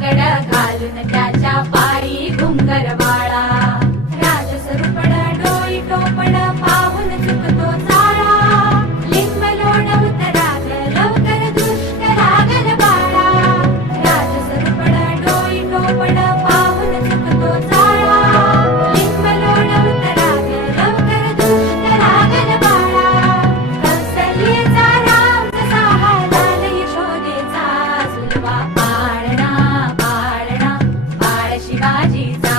दगड घालून त्याच्या पायी घुंगर वाळा. राजसरुपड डोई टोपड पाहून चुकतो चाळा. लिंब लोण उतराग लवकर दुष्ट लागल बाळा. राजसरुपड डोई टोपड पाहून चुकतो चाळा. लिंब लोण उतराग लवकर दुष्ट लागल बाळा. कौसल्येचा राम कसा हालाल यशोदेचा झुलवा पाळणा पाळणा बाळ शिवाजीचा.